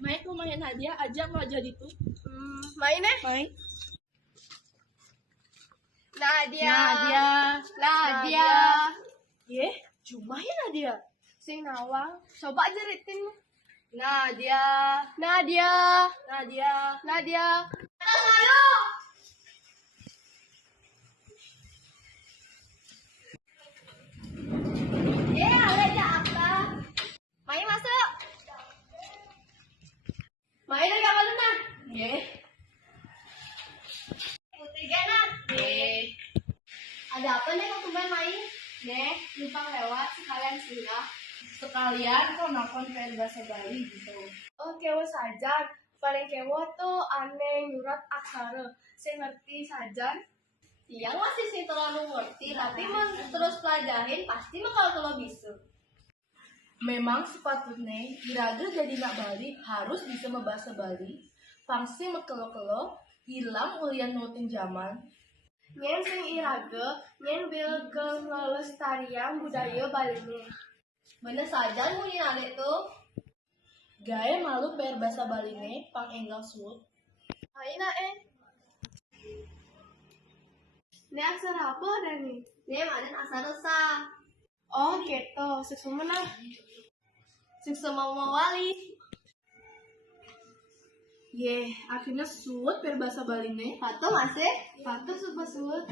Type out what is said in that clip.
Main mau main hadiah aja mau jadi tuh. Main eh? Main. Nadia. Nadia. Ye, cuma ya Nadia. Sing nawang. Coba jeritin. Nadia. Nadia. Nadia. Nadia. Main masuk. Main dari kamar Luna. Ye. Putri Gana. Ye. Ada apa nih waktu main? Nih, numpang lewat sekalian singgah. Sekalian kau nonton kayak bahasa Bali gitu. Oh, kewo saja. Paling kewo tuh aneh nyurat aksara. Saya ngerti saja. Iya masih sih terlalu ngerti, tapi terus pelajarin pasti bakal kalau bisa. Memang sepatutnya iraga jadi nak Bali harus bisa membahasa Bali. Pangsi mekelo-kelo hilang ulian nutin zaman. Nyen sing iraga, nyen bil ke ngelestarian budaya Bali nih. Bener saja mungkin ada tuh. Gaya malu per bahasa Bali nih pang enggal suut. Aina Ini aksara apa ada nih? Nih ada asal resah. Oh gitu, seksuma nah. Semua wali. Ye, akhirnya suut per bahasa Bali nih. Atau masih? Patuh suka suut.